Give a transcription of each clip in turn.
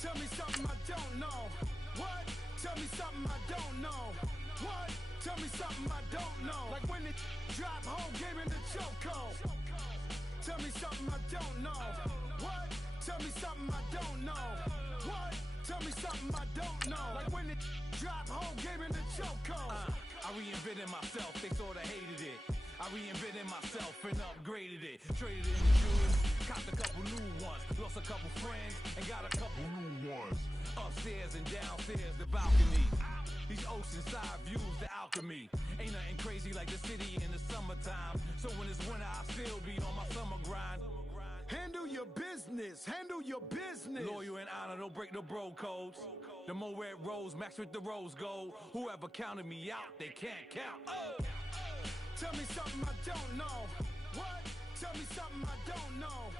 Tell me something I don't know. What? Tell me something I don't know. What? Tell me something I don't know. Like when it drop, whole game in the chokehold. Tell me something I don't know. What? Tell me something I don't know. What? Tell me something I don't know. Like when it drop, whole game in the chokehold. I reinvented myself, they sorta hated it. I reinvented myself and upgraded it. Traded in the shoes, copped a couple new ones. Lost a couple friends and got a couple new ones. Upstairs and downstairs, the balcony. These oceanside views, the alchemy. Ain't nothing crazy like the city in the summertime. So when it's winter, I still be on my summer grind. Handle your business, handle your business. Loyal and honor, don't break the bro codes. The more red rose, max with the rose gold. Whoever counted me out, they can't count. Oh! Tell me something I don't know. What? Tell me something I don't know.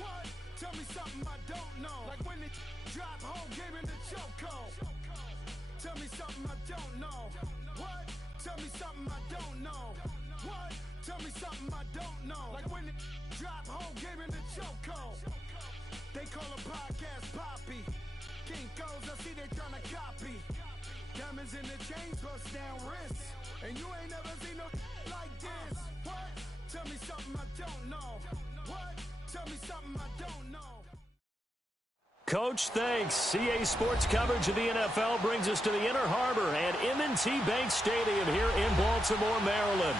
What? Tell me something I don't know. Like when it drop, whole game in the chokehold. Tell me something I don't know. What? Tell me something I don't know. What? Tell me something I don't know. Like when it drop, whole game in the chokehold. They call a podcast Poppy. Kinkos, I see they tryna copy. Diamonds in the chains, bust down wrists. And you ain't never seen no like this. What? Tell me something I don't know. What? Tell me something I don't know. Coach, thanks. CA Sports coverage of the NFL brings us to the Inner Harbor at M&T Bank Stadium here in Baltimore, Maryland.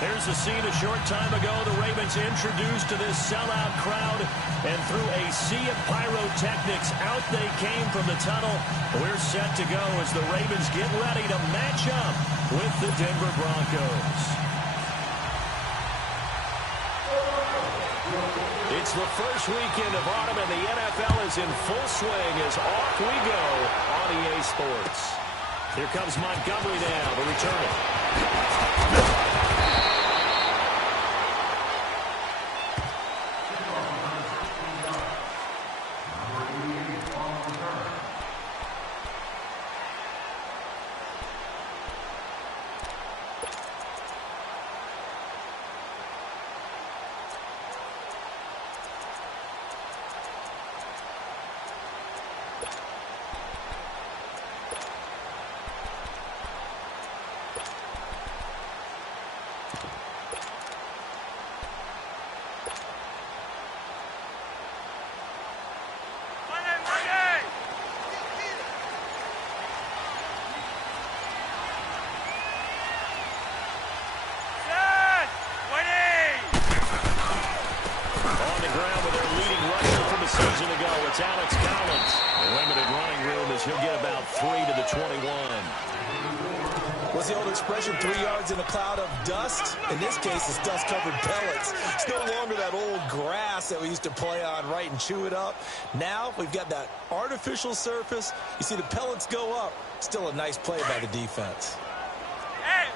There's a scene a short time ago. The Ravens introduced to this sellout crowd, and through a sea of pyrotechnics, out they came from the tunnel. We're set to go as the Ravens get ready to match up with the Denver Broncos. It's the first weekend of autumn, and the NFL is in full swing as off we go on EA Sports. Here comes Montgomery now to return it. What's the old expression, 3 yards in a cloud of dust? In this case, it's dust-covered pellets. It's no longer that old grass that we used to play on, right, and chew it up. Now we've got that artificial surface. You see the pellets go up. Still a nice play by the defense. Hey,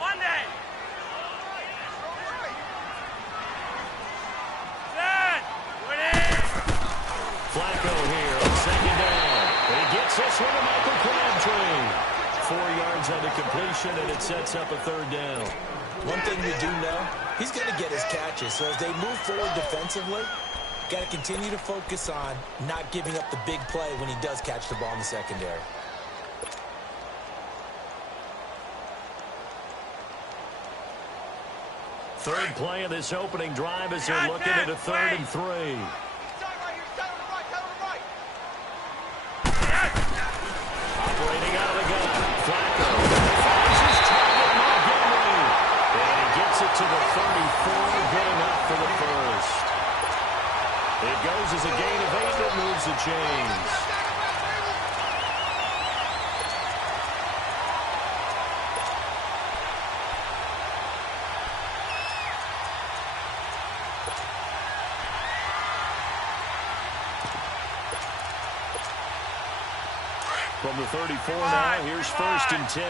Monday! Set! Winning! Flacco here on second down. And he gets this one to Michael Crabtree. 4 yards on the completion, and it sets up a third down. One thing we do know, he's going to get his catches. So as they move forward defensively, got to continue to focus on not giving up the big play when he does catch the ball in the secondary. Third play of this opening drive as they're looking at a 3rd and 3. Operating out of the gun, Flacco finds his target, Montgomery, and he gets it to the 34, good enough for the first. It goes as a gain of 8 that moves the chains. From the 34 now, here's 1st and 10.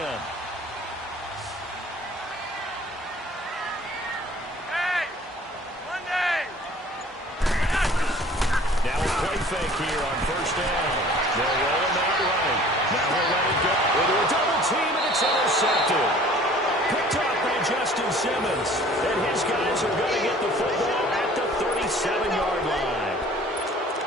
Hey, Monday! Now a play fake here on 1st down. They'll roll him out right. Now he'll let it go. Into a double team, and it's intercepted. Picked up by Justin Simmons. And his guys are going to get the football at the 37-yard line.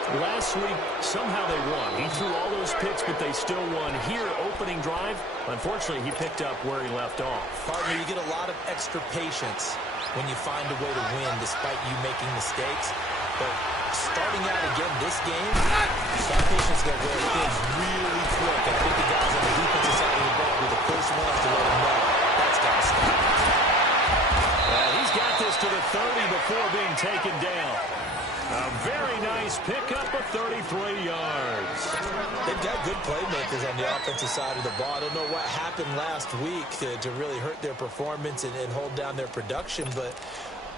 Last week, somehow they won. He threw all those picks, but they still won. Here, opening drive, unfortunately, he picked up where he left off. Partner, you get a lot of extra patience when you find a way to win despite you making mistakes. But starting out again this game, that patience got wear things really quick. I think the guys on the defensive side of the ball were the first ones to let him know that's got to stop. He's got this to the 30 before being taken down. A very nice pickup of 33 yards. They've got good playmakers on the offensive side of the ball. I don't know what happened last week to really hurt their performance and hold down their production, but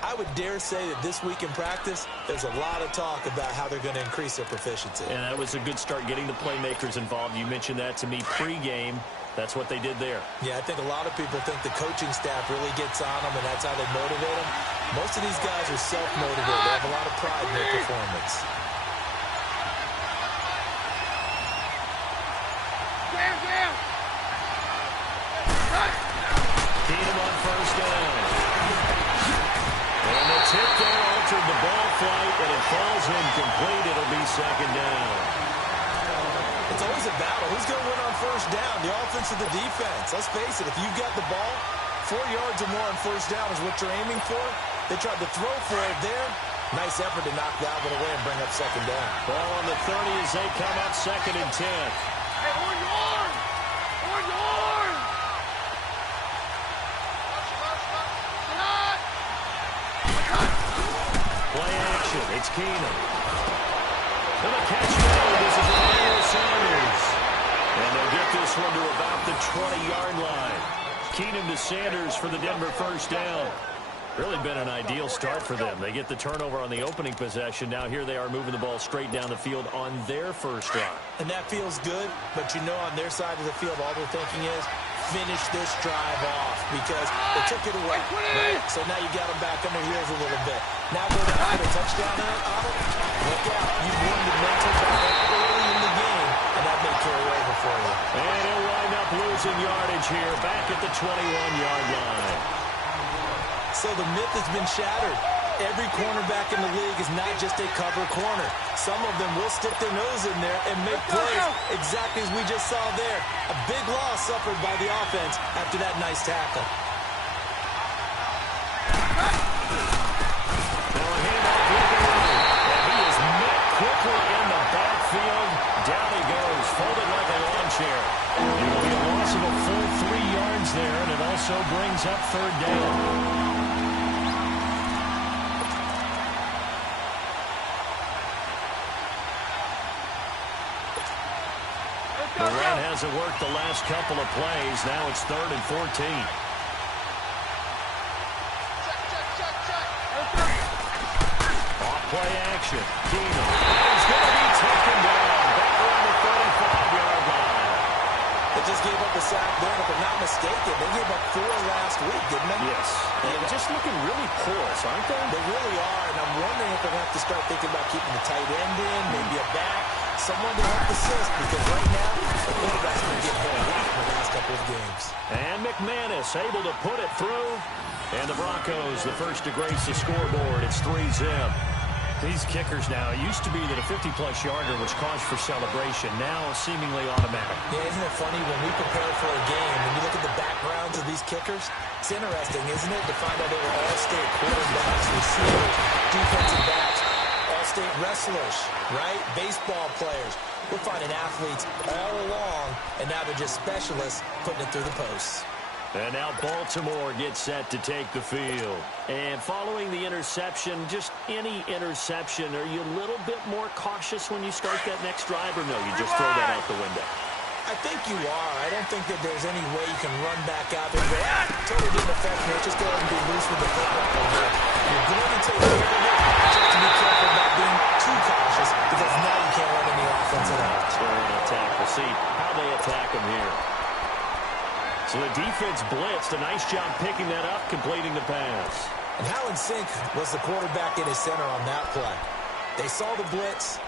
I would dare say that this week in practice, there's a lot of talk about how they're going to increase their proficiency. And that was a good start, getting the playmakers involved. You mentioned that to me pregame. That's what they did there. Yeah, I think a lot of people think the coaching staff really gets on them, and that's how they motivate them. Most of these guys are self-motivated. They have a lot of pride in their performance. Keenum on first down. And the tip there altered the ball flight, and it falls incomplete. It'll be second down. It's always a battle. Who's going to win on first down? The offense or the defense? Let's face it, if you've got the ball, 4 yards or more on first down is what you're aiming for. They tried to throw for it there. Nice effort to knock that one away and bring up second down. Ball on the 30 as they come up 2nd and 10. Hey, on yard! On yard! Play action. It's Keenum. To the catch made. This is Emmanuel Sanders. And they'll get this one to about the 20-yard line. Keenum to Sanders for the Denver first down. Really been an ideal start for them. They get the turnover on the opening possession. Now here they are moving the ball straight down the field on their first drive. And that feels good, but you know on their side of the field all they're thinking is finish this drive off because they took it away, right? So now you got them back on their heels a little bit. Now go down for the touchdown out. Look out. You've won the mental battle early in the game, and that may carry over for you. And he'll wind up losing yardage here back at the 21-yard line. So the myth has been shattered. Every cornerback in the league is not just a cover corner. Some of them will stick their nose in there and make plays exactly as we just saw there. A big loss suffered by the offense after that nice tackle. Now a handoff looking right. And he is met quickly in the backfield. Down he goes, folded like a lawn chair. It'll be a loss of a full 3 yards there, and it also brings up third down. The run hasn't worked the last couple of plays. Now it's 3rd and 14. Off play action. Keenum. He's going to be taken down. Back around the 35-yard line. They just gave up a sack there, and if I'm not mistaken, they gave up 4 last week, didn't they? Yes. They're just looking really porous, aren't they? They really are, and I'm wondering if they're going to have to start thinking about keeping the tight end in, maybe a back, someone to help assist, because right now, the quarterback's going to get hit a lot in the last couple of games. And McManus able to put it through. And the Broncos, the first to grace the scoreboard. It's 3-zip. These kickers now, it used to be that a 50-plus yarder was cause for celebration. Now seemingly automatic. Yeah, isn't it funny when we prepare for a game, when you look at the backgrounds of these kickers, it's interesting, isn't it, to find out they were all-state quarterbacks, receivers, defensive backs, all-state wrestlers, right? Baseball players. We're finding athletes all along, and now they're just specialists putting it through the posts. And now Baltimore gets set to take the field. And following the interception, just any interception, are you a little bit more cautious when you start that next drive, or no, you just throw that out the window? I think you are. I don't think that there's any way you can run back out there and go, totally didn't affect me. Just go ahead and be loose with the football. You're going to take care of it. Just to be careful about being too cautious, because now you can't run any offense at all. So we're going to attack. We'll see how they attack them here. So the defense blitzed. A nice job picking that up, completing the pass. And how in sync was the quarterback in his center on that play? They saw the blitz,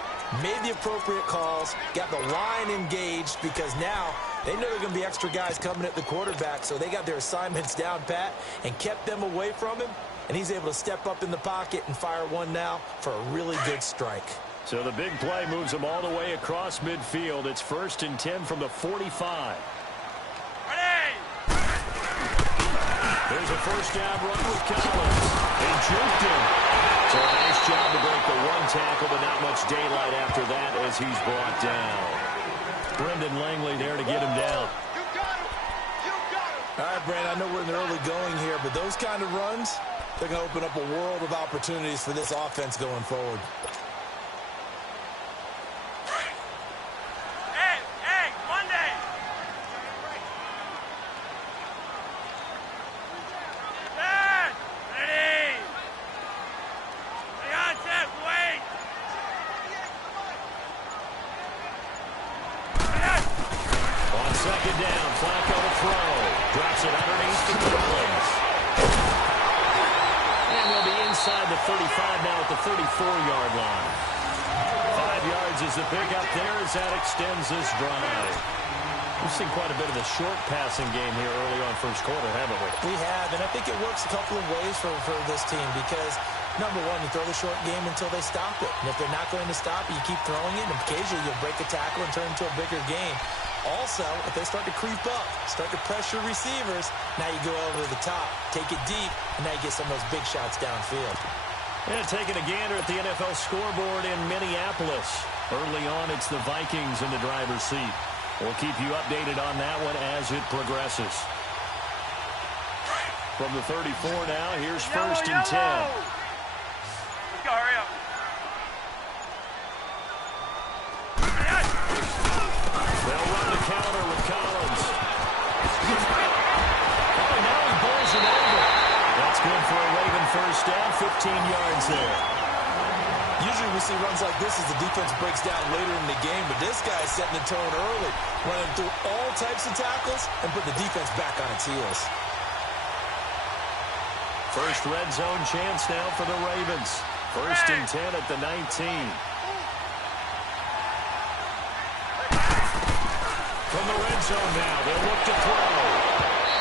made the appropriate calls, got the line engaged, because now they know there are going to be extra guys coming at the quarterback, so they got their assignments down pat and kept them away from him, and he's able to step up in the pocket and fire one now for a really good strike. So the big play moves them all the way across midfield. It's 1st and 10 from the 45. There's a first down run with Collins. They juked him. So a nice job to break the one tackle, but not much daylight after that as he's brought down. Brendan Langley there to get him down. You got him. You got him. All right, Brandon, I know we're in the early going here, but those kind of runs, they're going to open up a world of opportunities for this offense going forward. Inside the 35 now at the 34-yard line. 5 yards is the pickup there as that extends this drive. We've seen quite a bit of the short passing game here early on first quarter, haven't we? We have, and I think it works a couple of ways for this team because, number one, you throw the short game until they stop it. And if they're not going to stop it, you keep throwing it, and occasionally you'll break a tackle and turn it into a bigger game. Also, if they start to creep up, start to pressure receivers, now you go over the top, take it deep, and now you get some of those big shots downfield. And taking a gander at the NFL scoreboard in Minneapolis. Early on, it's the Vikings in the driver's seat. We'll keep you updated on that one as it progresses. From the 34 now, here's 1st and 10. Let's go, hurry up. They'll run the counter with Collins. Oh, now he bowls it over. That's good for a Raven first down, 15 yards there. Usually we see runs like this as the defense breaks down later in the game, but this guy's setting the tone early, running through all types of tackles and put the defense back on its heels. First red zone chance now for the Ravens. 1st and 10 at the 19. From the red zone now, they'll look to throw.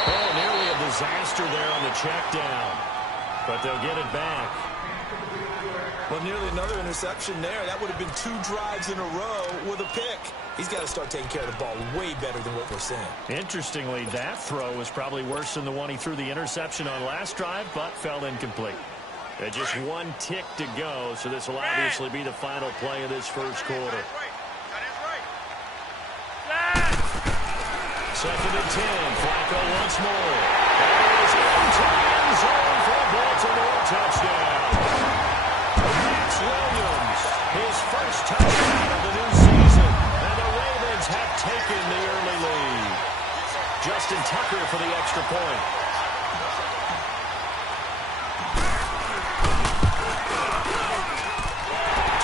Oh, nearly a disaster there on the check down, but they'll get it back. Well, nearly another interception there. That would have been 2 drives in a row with a pick. He's got to start taking care of the ball way better than what we're seeing. Interestingly, that throw was probably worse than the one he threw the interception on last drive, but fell incomplete. Just 1 tick to go, so this will obviously be the final play of this first quarter. 2nd and 10. Flacco once more. That is into the end zone for a Baltimore touchdown. Max Williams, his first touchdown of the new season. And the Ravens have taken the early lead. Justin Tucker for the extra point.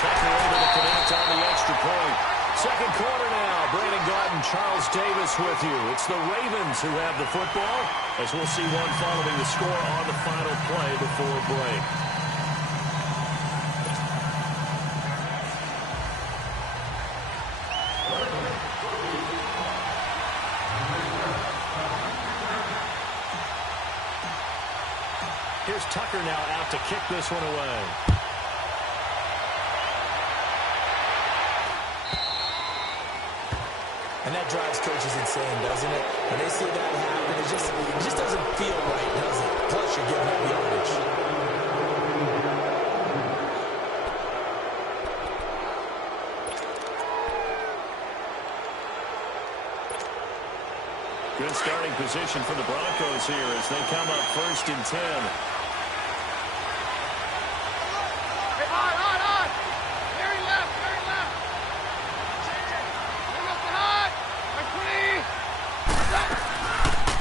Tucker able to connect on the extra point. Second quarter now. Brandon Gordon, Charles Davis with you. It's the Ravens who have the football, as we'll see one following the score on the final play before break. Here's Tucker now out to kick this one away. And that drives coaches insane, doesn't it? When they see that happen, it just doesn't feel right, does it? Plus, you're giving up yardage. Good starting position for the Broncos here as they come up 1st and 10.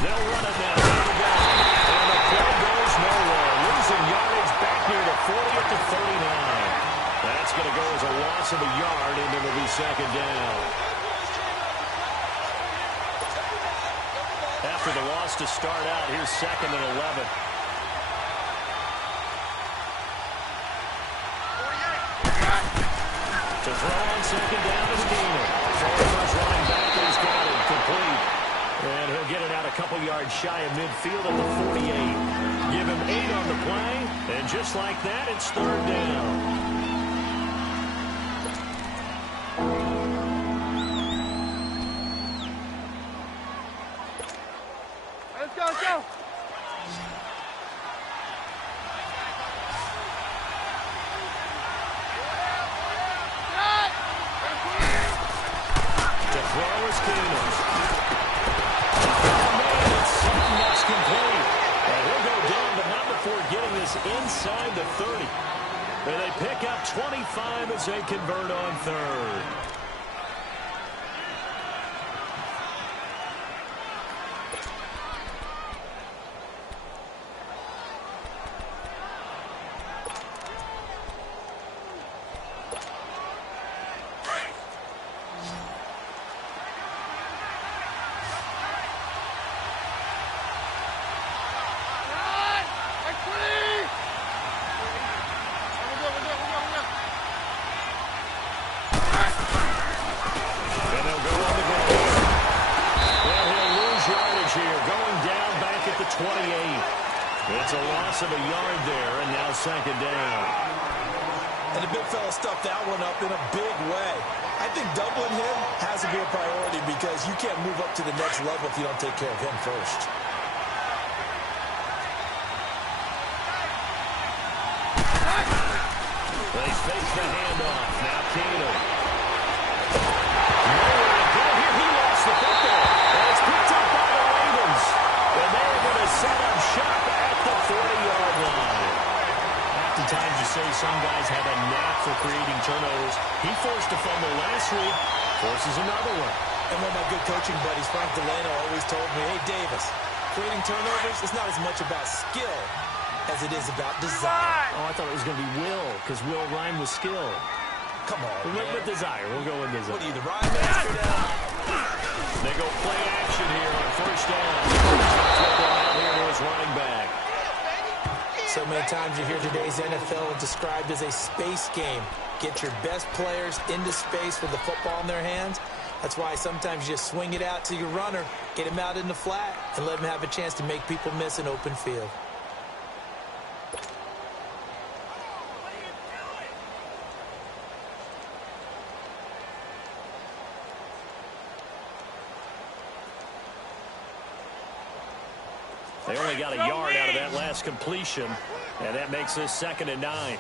They'll run it now. And the play goes nowhere. Losing yardage back near the 40 at the 39. That's going to go as a loss of a yard, and it'll be 2nd down. After the loss to start out, here's 2nd and 11. To throw on 2nd down is Keenan. First running back, he's got it complete. And he'll get it out a couple yards shy of midfield at the 48. Give him 8 on the play, and just like that, it's 3rd down. Here's Keenum. Oh, man, it's something that's complete. And he'll go down, but not before getting this inside the 30. And they pick up 25 as they convert on third. It's a loss of a yard there, and now second down. And the big fella stuffed that one up in a big way. I think doubling him has to be a priority because you can't move up to the next level if you don't take care of him first. They fake the handoff. Now Keenum. Nowhere to go here. He lost the football. And it's picked up by the Ravens. And they're going to set up shop at the 40-yard line. Oftentimes you say some guys have a knack for creating turnovers. He forced a fumble last week. Forces another one. And one of my good coaching buddies, Frank Delano, always told me, hey, Davis, creating turnovers is not as much about skill as it is about desire. Oh, I thought it was going to be will, because will rhyme with skill. Come on, we went with desire. We'll go with desire. What are you, the rhyme master now? They go play action here on first down. Flip one out here to his running back. So many times you hear today's NFL described as a space game. Get your best players into space with the football in their hands. That's why sometimes you just swing it out to your runner, get him out in the flat, and let him have a chance to make people miss an open field. They only got a yard out of that last completion, and that makes this 2nd and 9.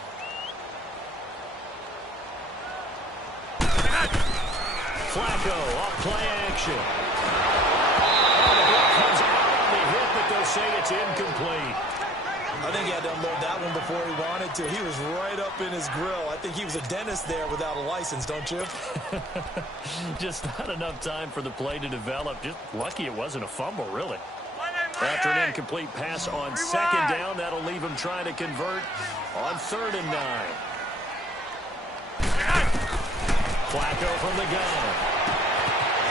Flacco off play action. And the ball comes out on the hit, but they'll say it's incomplete. I think he had to unload that one before he wanted to. He was right up in his grill. I think he was a dentist there without a license, don't you? Just not enough time for the play to develop. Just lucky it wasn't a fumble, really. After an incomplete pass on 2nd down, that'll leave him trying to convert on 3rd and 9. Flacco from the gun.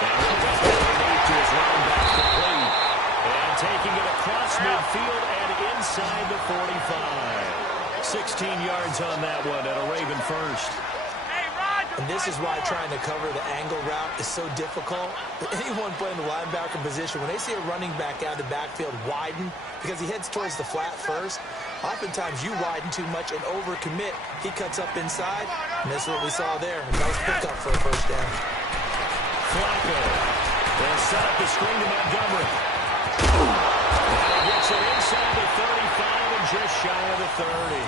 And he'll get underneath to his running back complete. And taking it across midfield and inside the 45. 16 yards on that one at a Raven first. And this is why trying to cover the angle route is so difficult. Anyone playing the linebacker position, when they see a running back out of the backfield widen because he heads towards the flat first, oftentimes you widen too much and overcommit. He cuts up inside, and that's what we saw there. A nice pickup for a first down. Flacco. They'll set up the screen to Montgomery. And he gets it inside the 35 and just shy of the 30.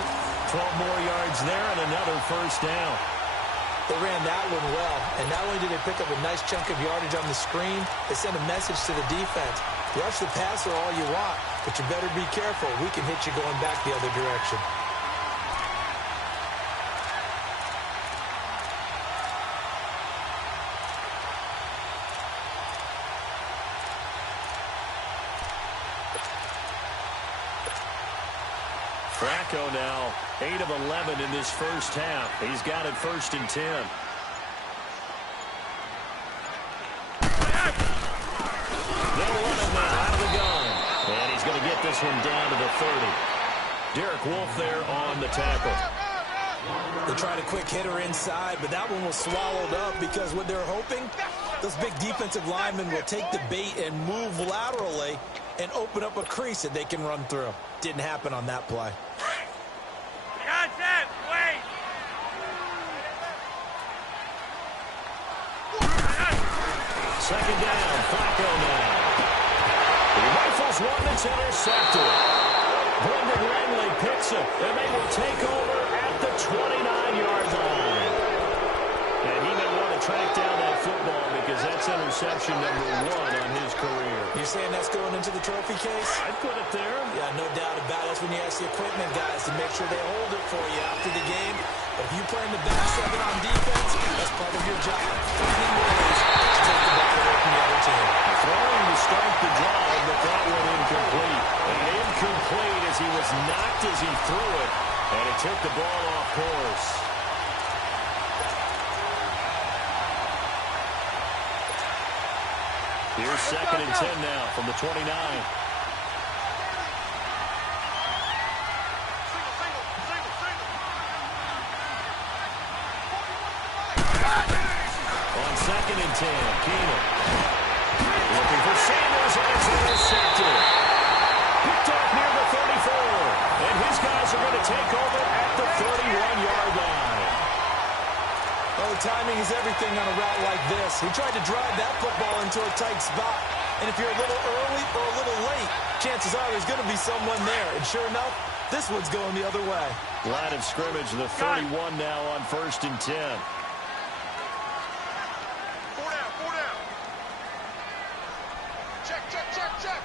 12 more yards there and another first down. They ran that one well, and not only did they pick up a nice chunk of yardage on the screen, they sent a message to the defense. Rush the passer all you want, but you better be careful. We can hit you going back the other direction. Flacco now 8 of 11 in this first half. He's got it 1st and 10. They'll run him now out of the gun. And he's going to get this one down to the 30. Derek Wolfe there on the tackle. They tried a quick hitter inside, but that one was swallowed up because what they're hoping, those big defensive linemen will take the bait and move laterally and open up a crease that they can run through. Didn't happen on that play. Second down, Flacco now. He rifles one that's intercepted. Brendan Renly picks it, and they will take over at the 29-yard line. And he may want to track down that football because that's interception number 1 on his career. You're saying that's going into the trophy case? I'd put it there. Yeah, no doubt about it. That's when you ask the equipment guys to make sure they hold it for you after the game. But if you play in the back 7 on defense, that's part of your job. Finding ways to take the ball away from the other team. Throwing to start the drive, but that one incomplete. And incomplete as he was knocked as he threw it, and it took the ball off course. Here's 2nd and 10 now from the 29. On 2nd and 10, Keenan. Looking for Sanders, and it's intercepted. Picked off near the 34. And his guys are going to take over at the 31-yard line. Well, the timing is everything on a route like this. He tried to drive that football into a tight spot. And if you're a little early or a little late, chances are there's going to be someone there. And sure enough, this one's going the other way. Line of scrimmage, the 31 now on 1st and 10. 4 down, 4 down. Check, check, check, check.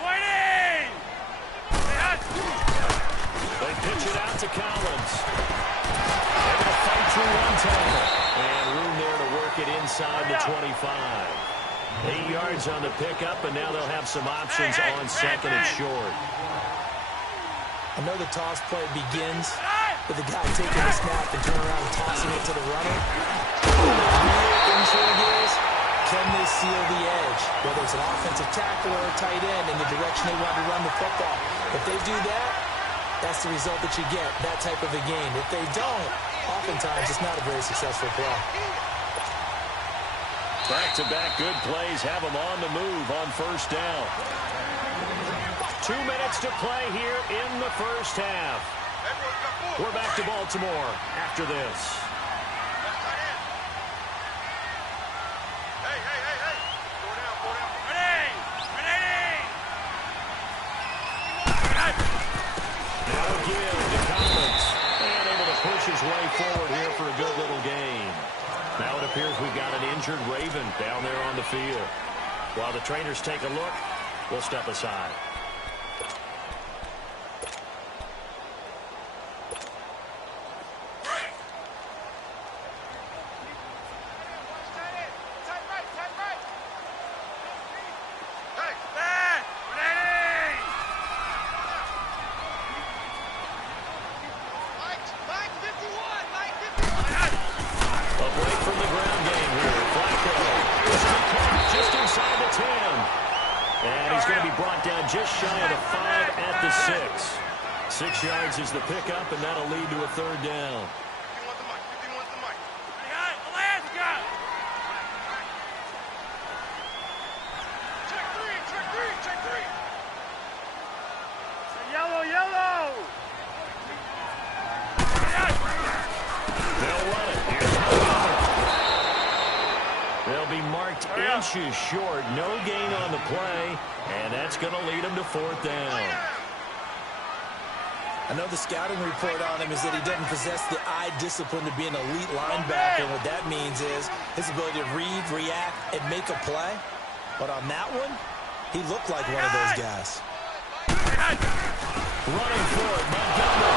Waiting! They pitch it out to Collins. They're going to fight through one tackle. And room there to work it inside the 25. 8 yards on the pickup, and now they'll have some options on 2nd and short. I know the toss play begins with the guy taking the snap and turning around and tossing it to the runner. The real intrigue is, can they seal the edge? Whether it's an offensive tackle or a tight end in the direction they want to run the football. If they do that, that's the result that you get, that type of a game. If they don't, oftentimes it's not a very successful play. Back-to-back good plays have them on the move on 1st down. 2 minutes to play here in the first half. We're back to Baltimore after this. Hey, hey, hey, hey. 4 down, 4 down. Ready! Now again to Collins. And able to push his way forward here for a good little gain. Now it appears we've got an injured Raven down there on the field. While the trainers take a look, we'll step aside. Just shy of the 5 at the 6. 6 yards is the pickup, and that'll lead to a 3rd down. Check three. Yellow. They'll run it. Here's Montgomery. They'll be marked inches short. No gain on the play. And that's going to lead him to 4th down. I know the scouting report on him is that he doesn't possess the eye discipline to be an elite linebacker. And what that means is his ability to read, react, and make a play. But on that one, he looked like one of those guys. Running for it, Montgomery.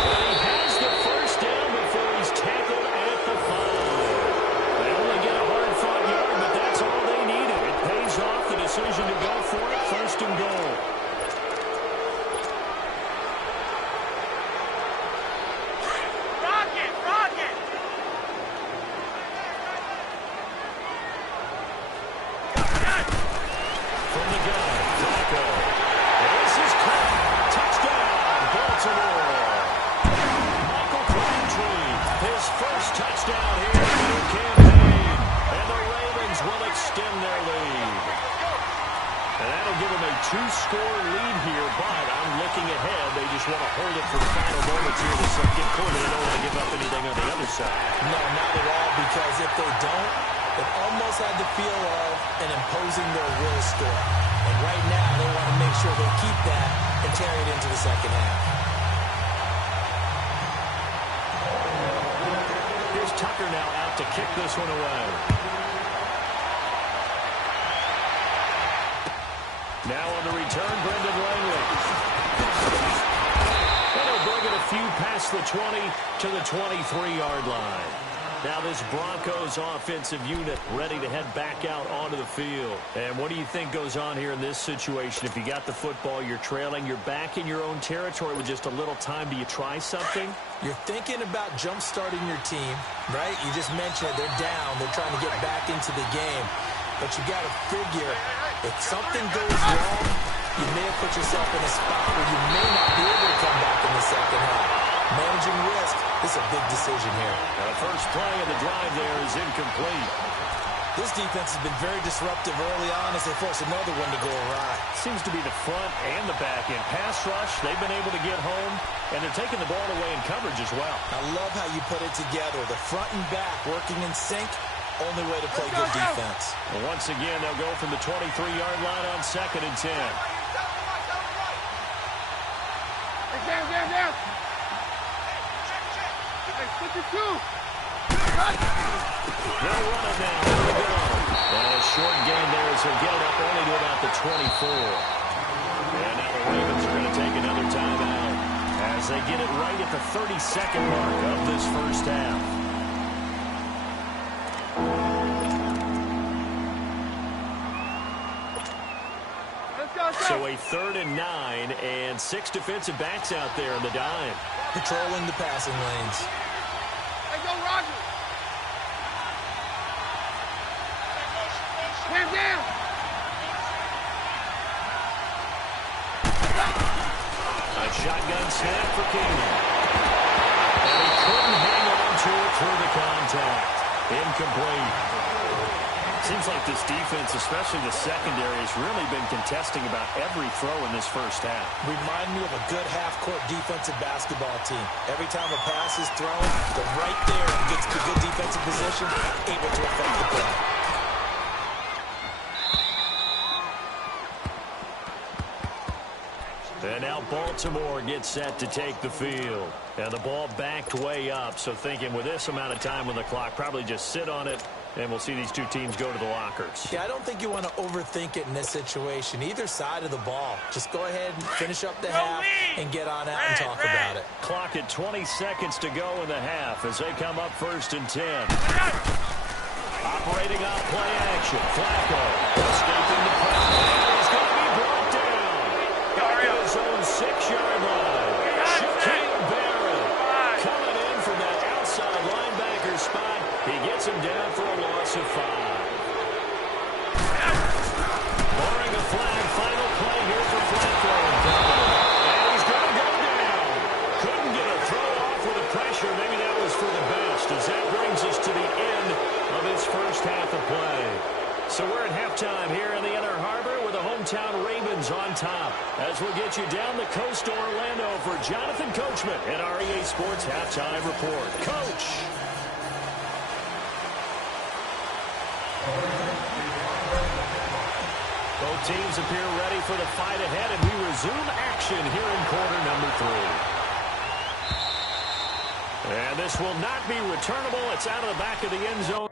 And he has the 1st down before he's tackled at the 5. They only get a hard-fought yard, but that's all they needed. It pays off the decision to go for it. 1st and goal. Rocket! From the gun, Flacco. This is caught. Touchdown, Baltimore. Michael Crabtree, his 1st touchdown here in the new campaign. And the Ravens will extend their lead. And that'll give them a 2-score lead here, but I'm looking ahead. They just want to hold it for the final moments here in the 2nd quarter. They don't want to give up anything on the other side. No, not at all, because if they don't, it almost had the feel of an imposing their will score. And right now, they want to make sure they keep that and carry it into the 2nd half. Here's Tucker now out to kick this one away. Now on the return, Brendan Langley. And he'll bring it a few past the 20 to the 23-yard line. Now this Broncos offensive unit ready to head back out onto the field. And what do you think goes on here in this situation? If you got the football, you're trailing, you're back in your own territory with just a little time. Do you try something? You're thinking about jump-starting your team, right? You just mentioned it. They're down. They're trying to get back into the game. But you got to figure, if something goes wrong, you may have put yourself in a spot where you may not be able to come back in the second half. Managing risk is a big decision here. Now the first play of the drive there is incomplete. This defense has been very disruptive early on as they force another one to go awry. Seems to be the front and the back end. Pass rush, they've been able to get home, and they're taking the ball away in coverage as well. I love how you put it together. The front and back working in sync. Only way to play good defense. Well, once again, they'll go from the 23-yard line on 2nd and 10. Down. Hey, 52. They'll run it now. Here we go. And a short gain there as he'll get it up only to about the 24. And now the Ravens are going to take another timeout as they get it right at the 32nd mark of this first half. So a 3rd and 9 and 6 defensive backs out there in the dime. Patrolling the passing lanes. Hey, go Roger. Hands down. A shotgun snap for Keenan. And he couldn't hang on to it through the contact. Incomplete. Seems like this defense, especially the secondary, has really been contesting about every throw in this first half. Remind me of a good half-court defensive basketball team. Every time a pass is thrown, they're right there and gets to good defensive position, able to affect the play. And now Baltimore gets set to take the field. And the ball backed way up, so thinking with this amount of time on the clock, probably just sit on it, and we'll see these two teams go to the lockers. Yeah, I don't think you want to overthink it in this situation. Either side of the ball. Just go ahead and finish up the half and get on out and talk about it. Clock at 20 seconds to go in the half as they come up 1st and 10. Operating off play action. Flacco escaping the pressure. He's going to be brought down. Back to his own 6-yard line. Shaquille Barrett coming in from that outside linebacker spot. He gets him down for a loss of 5. Barring a flag, final play here for Flacco. And he's going to go down. Couldn't get a throw off with the pressure. Maybe that was for the best, as that brings us to the end of this first half of play. So we're at halftime here in the Inner Harbor with the hometown Ravens on top. As we'll get you down the coast to Orlando for Jonathan Coachman and our EA Sports Halftime Report. Coach! Both teams appear ready for the fight ahead, and we resume action here in quarter number 3. And this will not be returnable. It's out of the back of the end zone.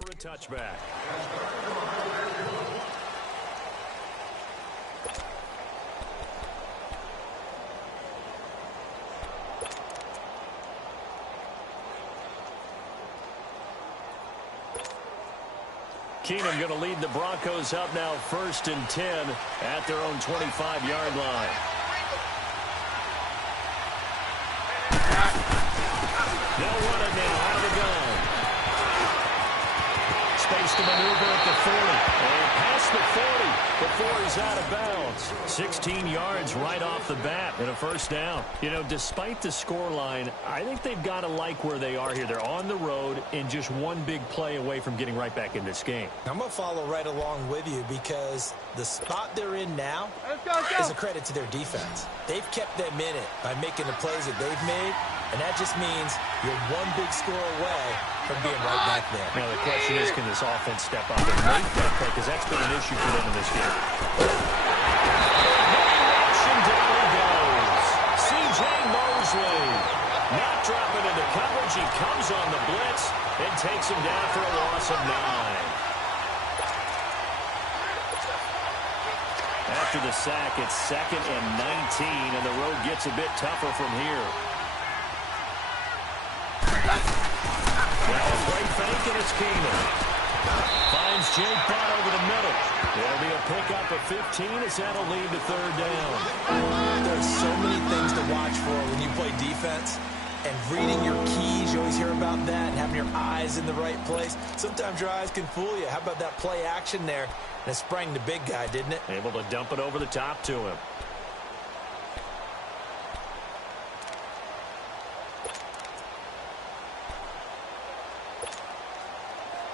for a touchback. Keenum going to lead the Broncos up now 1st and 10 at their own 25-yard line. They'll run it now out of the gun. Space to maneuver at the 40. And past the 40 before he's out of bounds. 16 yards right off the bat and a first down. You know, despite the scoreline, I think they've got to like where they are here. They're on the road and just one big play away from getting right back in this game. I'm going to follow right along with you because the spot they're in now is a credit to their defense. They've kept them in it by making the plays that they've made, and that just means you're one big score away from being right back there. Now, the question is, can this offense step up and make that play? Because that's been an issue for them in this game. And down he goes. C.J. Mosley. Not dropping into coverage. He comes on the blitz and takes him down for a loss of 9. After the sack, it's 2nd and 19, and the road gets a bit tougher from here. Now a great fake, and it's Keenum. Finds Jake Butt over the middle. There'll be a pickup of 15 as that'll lead to 3rd down. There's so many things to watch for when you play defense. And reading your keys, you always hear about that, and having your eyes in the right place. Sometimes your eyes can fool you. How about that play action there? And it sprang the big guy, didn't it? Able to dump it over the top to him.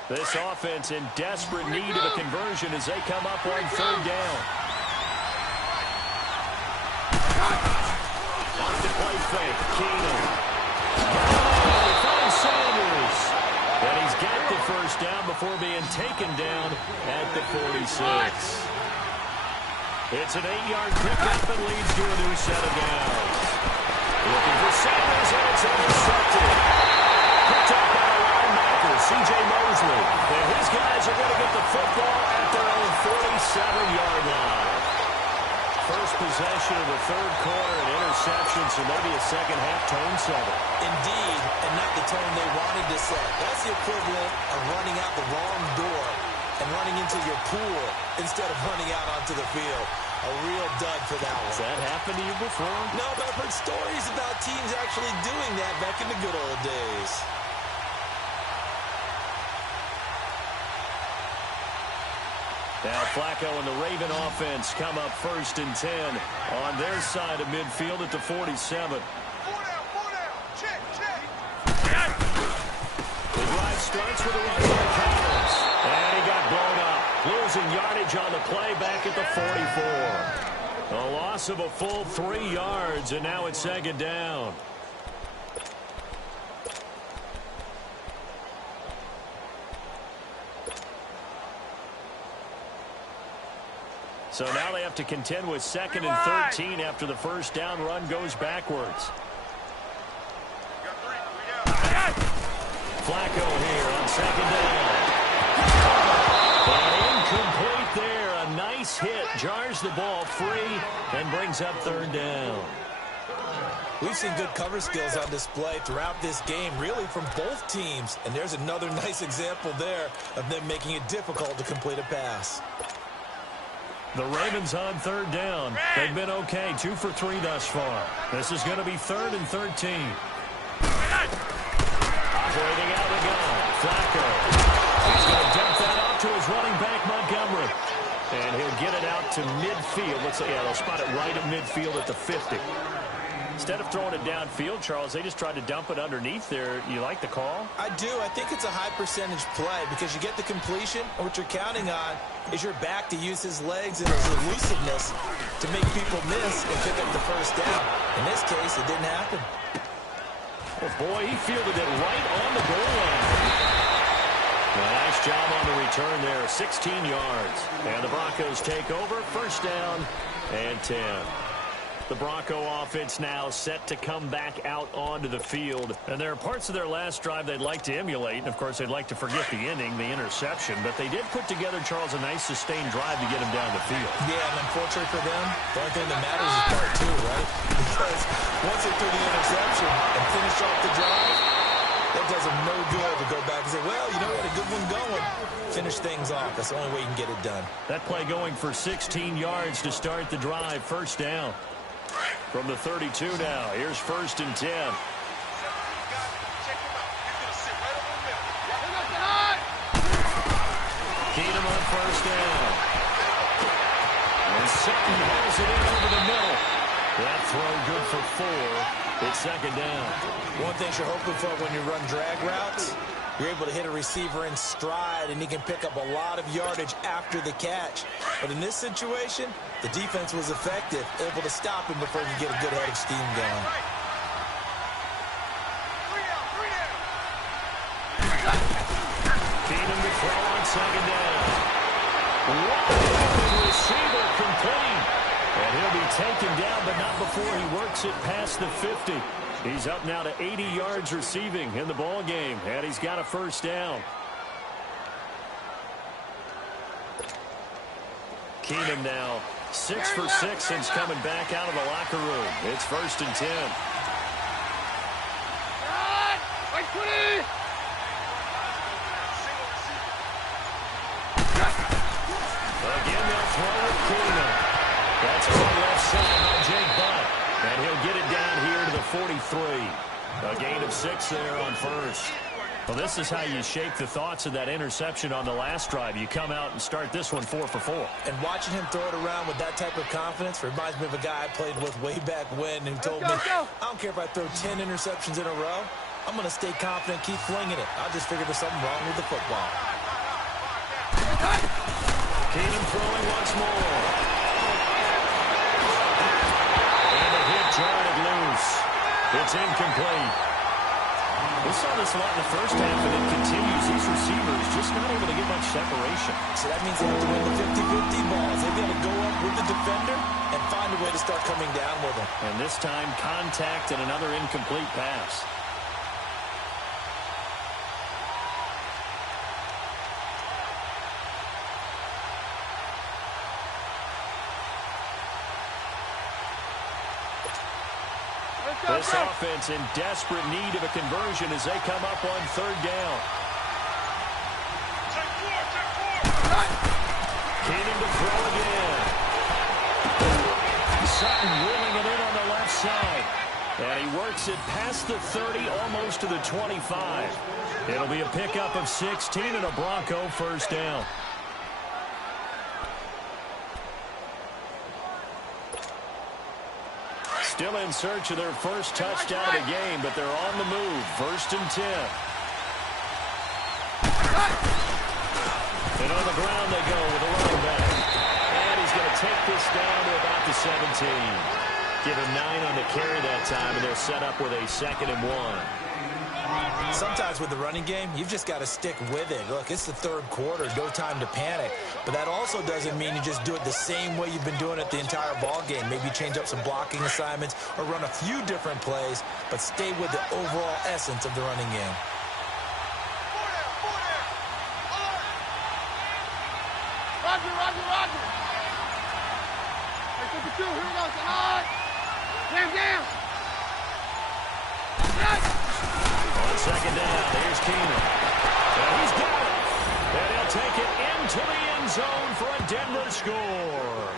This offense in desperate need of a conversion as they come up on 3rd down. Off the play fake, Keenum. Sanders. And he's got the first down before being taken down at the 46. It's an 8-yard pickup and leads to a new set of downs. Looking for Sanders, and it's intercepted. Picked up by a linebacker, C.J. Mosley. And his guys are going to get the football at their own 47-yard line. First possession of the 3rd quarter, an interception, so maybe a second-half tone setter. Indeed, and not the tone they wanted to set. That's the equivalent of running out the wrong door and running into your pool instead of running out onto the field. A real dud for that one. Has that happened to you before? No, but I've heard stories about teams actually doing that back in the good old days. Now Flacco and the Raven offense come up 1st and 10 on their side of midfield at the 47. 4 down. Check. The drive starts with a run by Collins. And he got blown up. Losing yardage on the play back at the 44. A loss of a full 3 yards, and now it's 2nd down. So now they have to contend with 2nd and 13 after the first down run goes backwards. Flacco here on 2nd down. But incomplete there. A nice hit. Jars the ball free and brings up 3rd down. We've seen good cover skills on display throughout this game, really from both teams. And there's another nice example there of them making it difficult to complete a pass. The Ravens on 3rd down. They've been okay, 2 for 3 thus far. This is going to be 3rd and 13. Operating out of the gun, Flacco. He's going to dump that off to his running back, Montgomery. And he'll get it out to midfield. Let's say, yeah, they'll spot it right at midfield at the 50. Instead of throwing it downfield, Charles, they just tried to dump it underneath there. You like the call? I do. I think it's a high percentage play because you get the completion, and what you're counting on is your back to use his legs and his elusiveness to make people miss and pick up the first down. In this case, it didn't happen. Oh, boy, he fielded it right on the goal line. Well, nice job on the return there, 16 yards. And the Broncos take over, first down and 10. The Bronco offense now set to come back out onto the field. And there are parts of their last drive they'd like to emulate. And, of course, they'd like to forget the inning, the interception. But they did put together, Charles, a nice sustained drive to get him down the field. Yeah, and unfortunately for them, the only thing that matters is part two, right? Because once they threw the interception and finished off the drive, that does them no good to go back and say, well, you know, we had a good one going. Finish things off. That's the only way you can get it done. That play going for 16 yards to start the drive. First down. From the 32 now. Here's 1st and 10. Keenum on 1st down. And Sutton hauls it in over the middle. That throw good for 4. It's 2nd down. One thing you're hoping for when you run drag routes, you're able to hit a receiver in stride, and he can pick up a lot of yardage after the catch. But in this situation, the defense was effective, able to stop him before he could get a good head of steam going. Keenum to throw on 2nd down. Wide receiver complete. And he'll be taken down, but not before he works it past the 50. He's up now to 80 yards receiving in the ball game, and he's got a 1st down. Keenum now 6 for 6 since coming back out of the locker room. It's 1st and 10. Again, they'll throw with Keenum. That's on the left side by Jake Butt. And he'll get it down here to the 43. A gain of 6 there on 1st. Well, this is how you shake the thoughts of that interception on the last drive. You come out and start this one 4 for 4. And watching him throw it around with that type of confidence reminds me of a guy I played with way back when who told me, I don't care if I throw 10 interceptions in a row. I'm going to stay confident, keep flinging it. I just figured there's something wrong with the football. Keenum throwing once more. And a hit jarred loose. It's incomplete. We saw this a lot in the first half, and it continues. These receivers just not able to get much separation. So that means they have to win the 50-50 balls. They've got to go up with the defender and find a way to start coming down with them. And this time, contact and another incomplete pass. This offense in desperate need of a conversion as they come up on 3rd down. Keenum to throw again. Sutton wheeling it in on the left side. And he works it past the 30, almost to the 25. It'll be a pickup of 16 and a Bronco 1st down. Still in search of their first touchdown of the game, but they're on the move. 1st and 10. And on the ground they go with a running back. And he's going to take this down to about the 17. Give him 9 on the carry that time, and they'll set up with a 2nd and 1. Sometimes with the running game, you've just got to stick with it. Look, it's the 3rd quarter, no time to panic. But that also doesn't mean you just do it the same way you've been doing it the entire ball game. Maybe change up some blocking assignments or run a few different plays, but stay with the overall essence of the running game. Roger, Roger, Roger. Hey, 52, here we go, tonight. Hands down. On 2nd down, here's Keenum. And he's got it. And he'll take it into the end zone for a Denver score.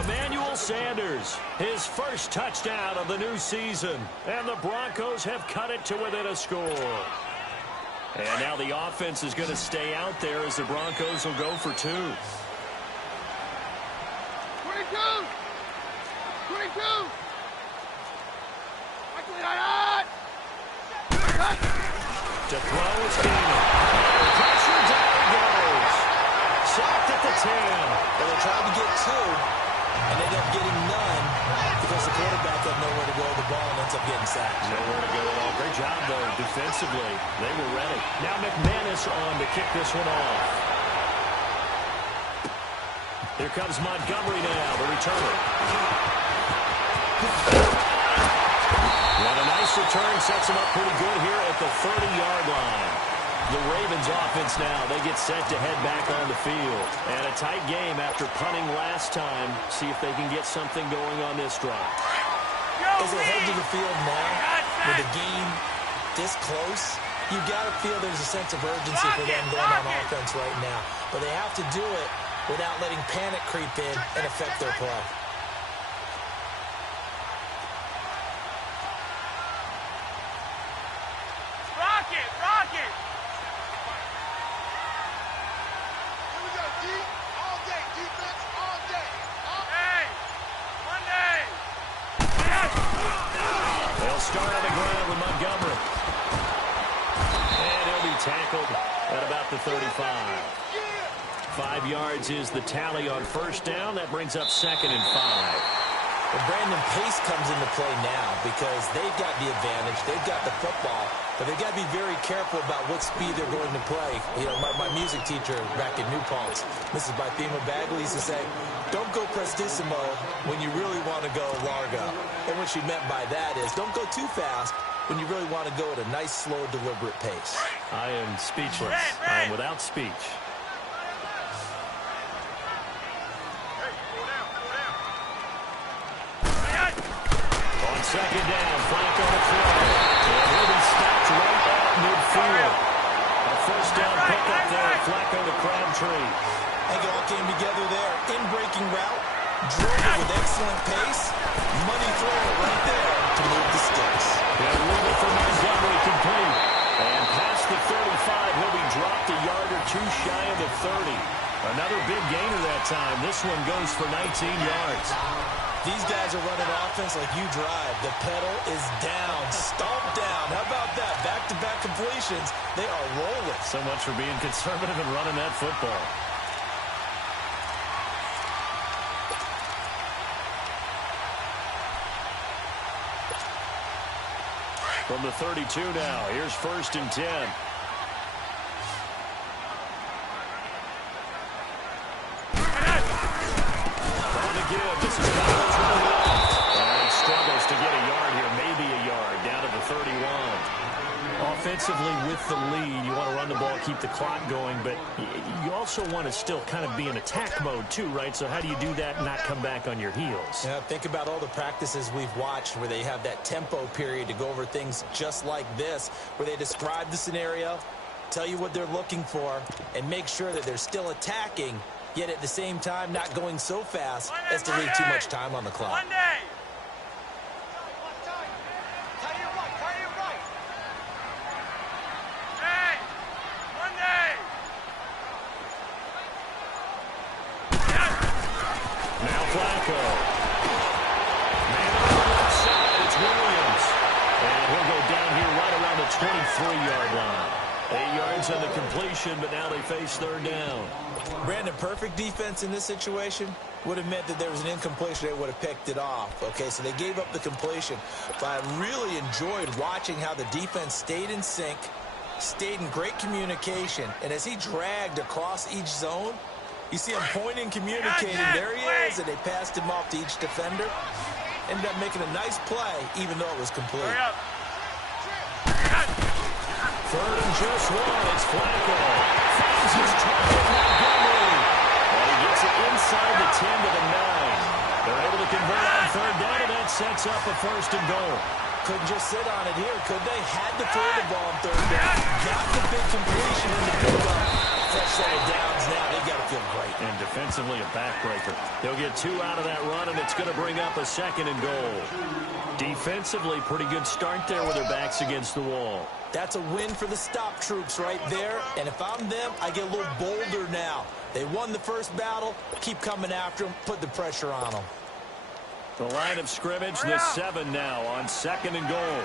Emmanuel Sanders, his first touchdown of the new season. And the Broncos have cut it to within a score. And now the offense is going to stay out there as the Broncos will go for 2. 22. 22. To throw is Keenum. Pressure down he goes. Sacked at the 10. Well, they tried to get 2 and ended up getting none because the quarterback had nowhere to go with the ball and ends up getting sacked. Nowhere to go at all. Great job, though, defensively. They were ready. Now McManus on to kick this one off. Here comes Montgomery now, the returner. This return sets them up pretty good here at the 30-yard line. The Ravens offense now, they get set to head back on the field. And a tight game after punting last time. See if they can get something going on this drive. As they head to the field now, with the game this close, you've got to feel there's a sense of urgency for them going on offense right now. But they have to do it without letting panic creep in and affect their play. Rock it! Rock it! Here we go, D. All day. Defense all day. Hey! Monday! They'll start on the ground with Montgomery. And he'll be tackled at about the 35. 5 yards is the tally on first down. That brings up 2nd and 5. Well, Brandon, pace comes into play now because they've got the advantage. They've got the football, but they've got to be very careful about what speed they're going to play. You know, my music teacher back in New Paltz, Mrs. Bythema Bagley, used to say, don't go prestissimo when you really want to go largo. And what she meant by that is don't go too fast when you really want to go at a nice, slow, deliberate pace. I am speechless. I am without speech. Second down, Flacco to throw. And he'll be stopped right at midfield. A first down pickup there, Flacco to Crabtree. I think it all came together there. In-breaking route, drove it with excellent pace. Money throw right there to move the sticks. They'll leave it for Montgomery complete. And past the 35, he'll be dropped a yard or two shy of the 30. Another big gainer that time. This one goes for 19 yards. These guys are running offense like you drive. The pedal is down, stomped down. How about that? Back-to-back completions. They are rolling. So much for being conservative and running that football. From the 32 now, here's 1st and 10. This is Carlos with the left. And he struggles to get a yard here, maybe a yard, down to the 31. Offensively with the lead, you want to run the ball, keep the clock going, but you also want to still kind of be in attack mode too, right? So how do you do that and not come back on your heels? Yeah, think about all the practices we've watched where they have that tempo period to go over things just like this, where they describe the scenario, tell you what they're looking for, and make sure that they're still attacking, yet at the same time not going so fast as to leave too much time on the clock. Monday! Hey! Monday! Now Flacco. Man on the left side, it's Williams. And he'll go down here right around the 23-yard line. 8 yards on the completion, but now they face 3rd down. Brandon, perfect defense in this situation would have meant that there was an incompletion. They would have picked it off. Okay, so they gave up the completion. But I really enjoyed watching how the defense stayed in sync, stayed in great communication. And as he dragged across each zone, you see him pointing, communicating. There he is, and they passed him off to each defender. Ended up making a nice play, even though it was complete. 3rd and just 1. It's Flacco. Finds his target, Montgomery. And he gets it inside the 10 to the 9. They're able to convert on 3rd down, and that sets up a 1st and goal. Couldn't just sit on it here, could they? Had to throw the ball on 3rd down. Got the big completion in the pickup. Fresh set of downs now. They got to feel great. And defensively a backbreaker. They'll get 2 out of that run, and it's going to bring up a 2nd and goal. Defensively, pretty good start there with their backs against the wall. That's a win for the stop troops right there. And if I'm them, I get a little bolder now. They won the first battle. Keep coming after them. Put the pressure on them. The line of scrimmage, the 7 now on 2nd and goal.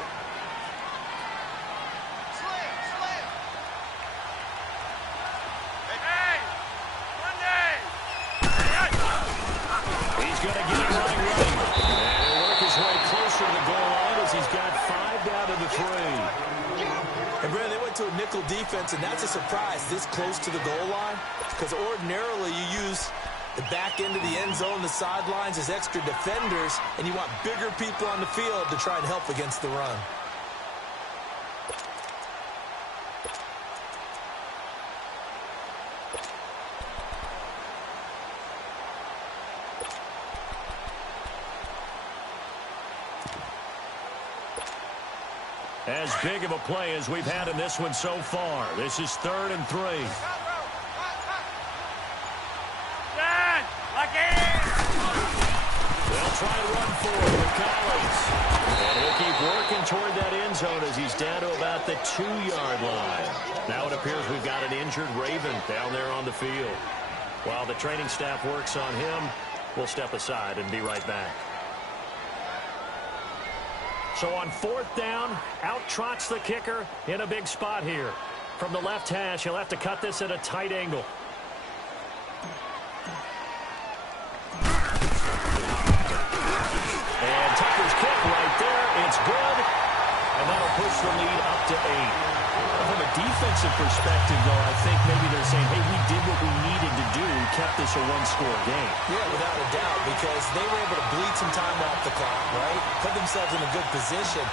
He's going to get it running right. And he'll work his way closer to the goal line as he's got 5 down to the 3. And, Brandon, they went to a nickel defense, and that's a surprise this close to the goal line, because ordinarily you use the back end of the end zone, the sidelines as extra defenders, and you want bigger people on the field to try and help against the run. As big of a play as we've had in this one so far. This is 3rd and 3. They'll try and run forward with Collins. And he'll keep working toward that end zone as he's down to about the 2-yard line. Now it appears we've got an injured Raven down there on the field. While the training staff works on him, we'll step aside and be right back. So on 4th down, out trots the kicker in a big spot here. From the left hash, he'll have to cut this at a tight angle. And Tucker's kick right there. It's good. And that'll push the lead up to 8. From a defensive perspective, though, I think maybe they're saying, hey, we did what we needed to do. We kept this a one-score game. Yeah, without a doubt, because they were able to bleed some time off the clock, right? Put themselves in a good position,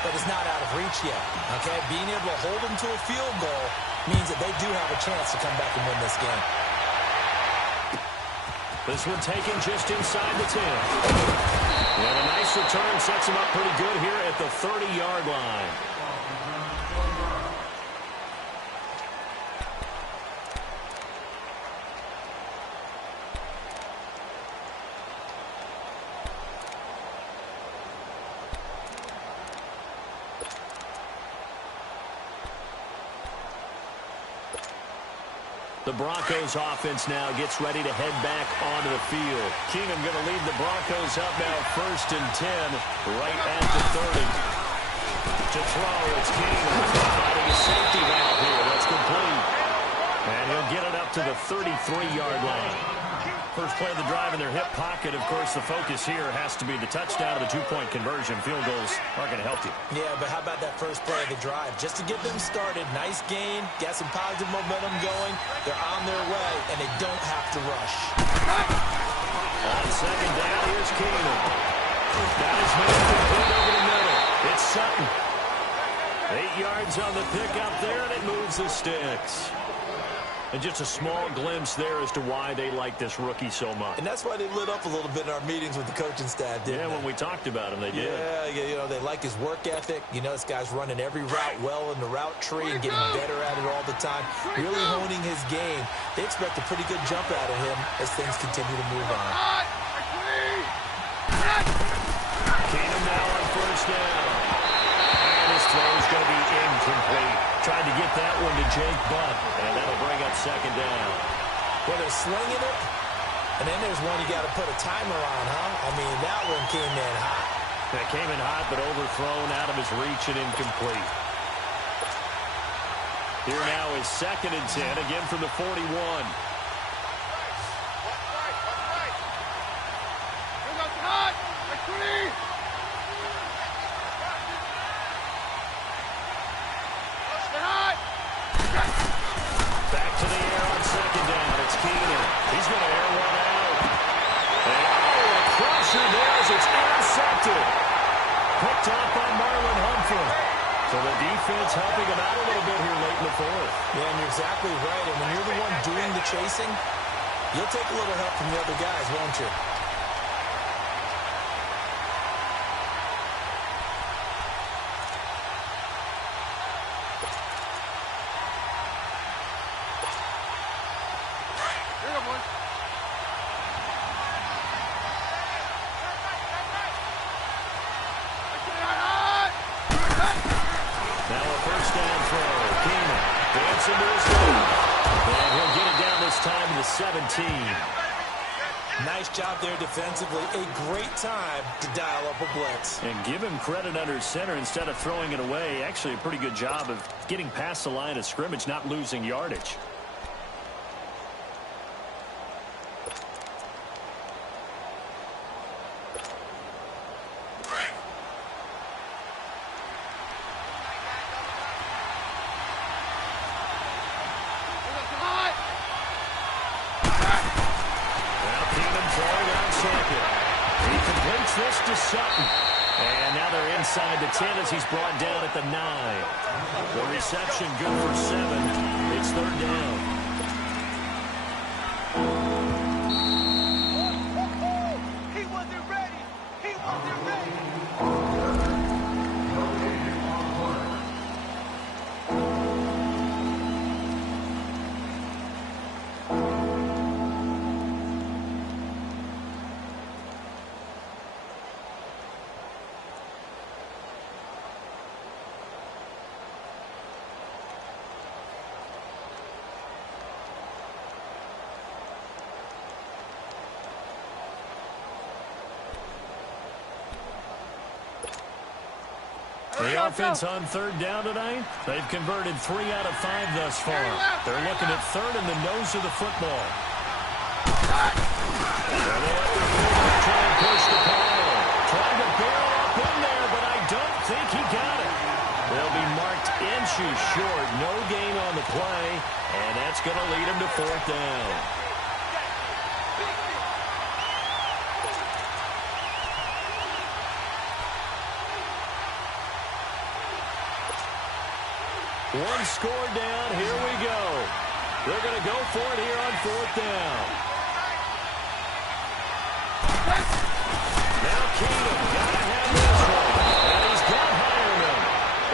but it's not out of reach yet, okay? Being able to hold them to a field goal means that they do have a chance to come back and win this game. This one taken just inside the 10. And a nice return sets him up pretty good here at the 30-yard line. The Broncos offense now gets ready to head back onto the field. Keenum going to lead the Broncos up now 1st and 10 right at the 30. To throw, it's Keenum finding a safety valve here. That's complete. And he'll get it up to the 33-yard line. First play of the drive in their hip pocket. Of course, the focus here has to be the touchdown of the 2-point conversion. Field goals aren't going to help you. Yeah, but how about that first play of the drive? Just to get them started, nice gain, got some positive momentum going. They're on their way, and they don't have to rush. On 2nd down, here's Keenum. Got his man complete over the middle. It's Sutton. 8 yards on the pickup there, and it moves the sticks. And just a small glimpse there as to why they like this rookie so much. And that's why they lit up a little bit in our meetings with the coaching staff, didn't they? Yeah, when we talked about him, they did. Yeah, you know, they like his work ethic. You know, this guy's running every route well in the route tree and getting better at it all the time. Really honing his game. They expect a pretty good jump out of him as things continue to move on. Keenum now on 1st down. And his throw's going to be incomplete. Tried to get that one to Jake Butt, and that'll bring up 2nd down. Well, they're slinging it, and then there's one you got to put a timer on, huh? I mean, that one came in hot. That came in hot, but overthrown out of his reach and incomplete. Here now is 2nd and 10, again from the 41. Back to the air on 2nd down. It's Keenum. He's going to air one out. And a crusher there as it's intercepted. Picked off by Marlon Humphrey. So the defense helping him out a little bit here late in the 4th. Yeah, and you're exactly right. And when you're the one doing the chasing, you'll take a little help from the other guys, won't you? And he'll get it down this time to the 17. Nice job there defensively. A great time to dial up a blitz. And give him credit under center instead of throwing it away. Actually a pretty good job of getting past the line of scrimmage, not losing yardage. This to Sutton. And now they're inside the 10 as he's brought down at the 9. The reception good for 7. It's 3rd down. He wasn't ready. He wasn't ready. The offense on third down tonight, they've converted 3 out of 5 thus far. They're looking at third in the nose of the football. And they'll have to try and push the pile. Trying to barrel up in there, but I don't think he got it. They'll be marked inches short. No gain on the play, and that's going to lead him to fourth down. One score down. Here we go. They're going to go for it here on fourth down. Now Keenum got to have this one. And he's got Hireman.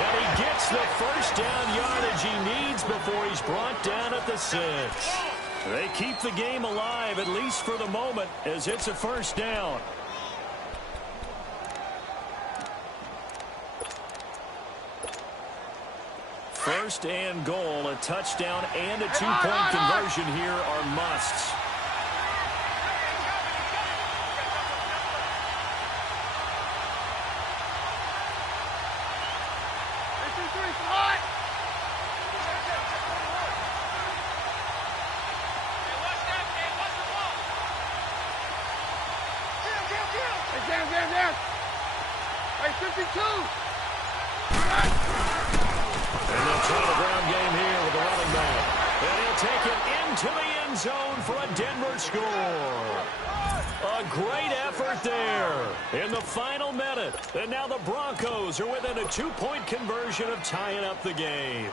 And he gets the first down yardage he needs before he's brought down at the 6. They keep the game alive, at least for the moment, as it's a first down. First and goal, a touchdown and a 2-point conversion here are musts. Hey, 52. And they'll try the ground game here with the running back. And he'll take it into the end zone for a Denver score. A great effort there in the final minute. And now the Broncos are within a 2-point conversion of tying up the game.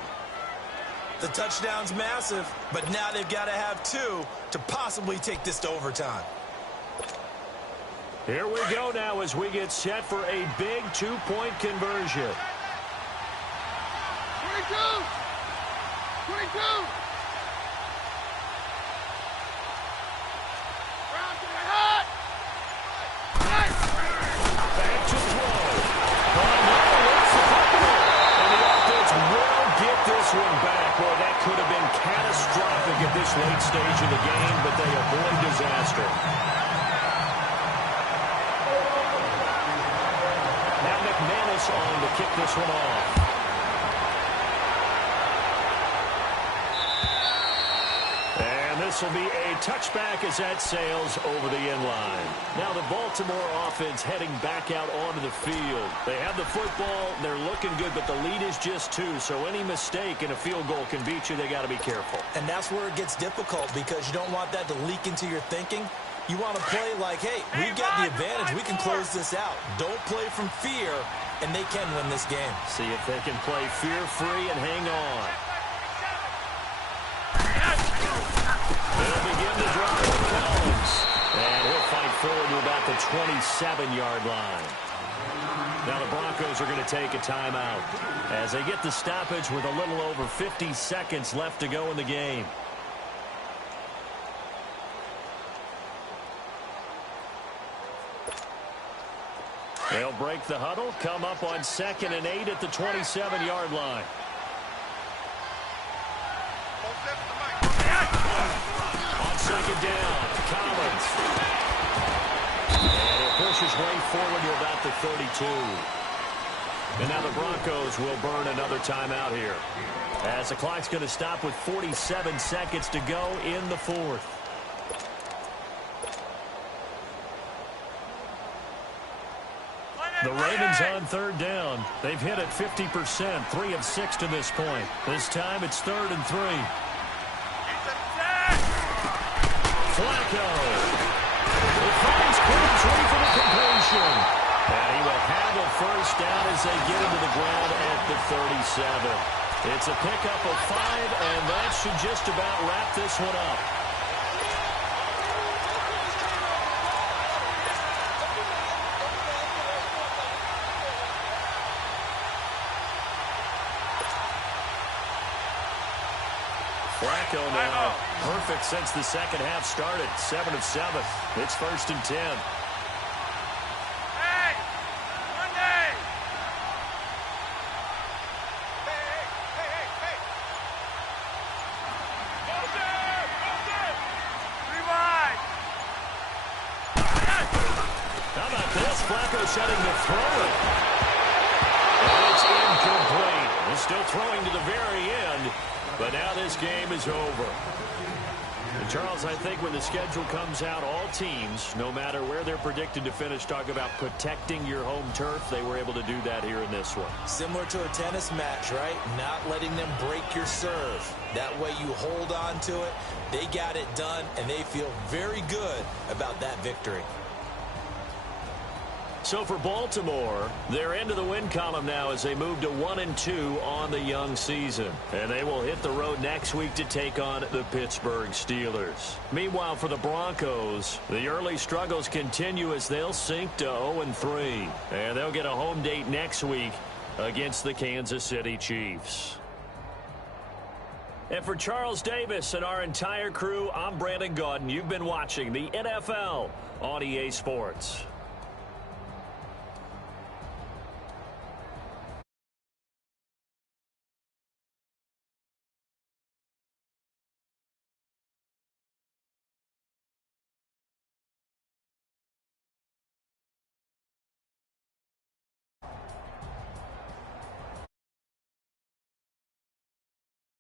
The touchdown's massive, but now they've got to have 2 to possibly take this to overtime. Here we go now as we get set for a big 2-point conversion. 22. 22. Round to the head. Back to throw. And the offense will get this one back. Boy, that could have been catastrophic at this late stage of the game, but they avoid disaster. Now McManus on to kick this one off. This will be a touchback as that sails over the end line. Now the Baltimore offense heading back out onto the field. They have the football. They're looking good, but the lead is just 2. So any mistake in a field goal can beat you. They got to be careful. And that's where it gets difficult because you don't want that to leak into your thinking. You want to play like, hey, we've got the advantage. We can close this out. Don't play from fear, and they can win this game. See if they can play fear-free and hang on. They'll begin the drive with Collins. And he'll fight forward to about the 27-yard line. Now the Broncos are going to take a timeout as they get the stoppage with a little over 50 seconds left to go in the game. They'll break the huddle, come up on 2nd and 8 at the 27-yard line. On 2nd down, Collins. And he'll push his way forward to about the 32. And now the Broncos will burn another timeout here, as the clock's going to stop with 47 seconds to go in the 4th. The Ravens on 3rd down. They've hit it 50%, 3 of 6 to this point. This time it's 3rd and 3. Flacco. He finds Crabtree for the completion. And he will have a first down as they get into the ground at the 37. It's a pickup of 5, and that should just about wrap this one up. Flacco now, perfect since the second half started. 7 of 7. It's 1st and 10. Hey! Monday! Hey! Rewind! How about this? Flacco setting to throw it. And It's incomplete. He's still throwing to the very end, but now this game is over. And Charles, I think when the schedule comes out, all teams, no matter where they're predicted to finish, talk about protecting your home turf. They were able to do that here in this one. Similar to a tennis match, right? Not letting them break your serve. That way you hold on to it. They got it done, and they feel very good about that victory. So for Baltimore, they're into the win column now as they move to 1-2 on the young season. And they will hit the road next week to take on the Pittsburgh Steelers. Meanwhile, for the Broncos, the early struggles continue as they'll sink to 0-3. And they'll get a home date next week against the Kansas City Chiefs. And for Charles Davis and our entire crew, I'm Brandon Gaudin. You've been watching the NFL on EA Sports.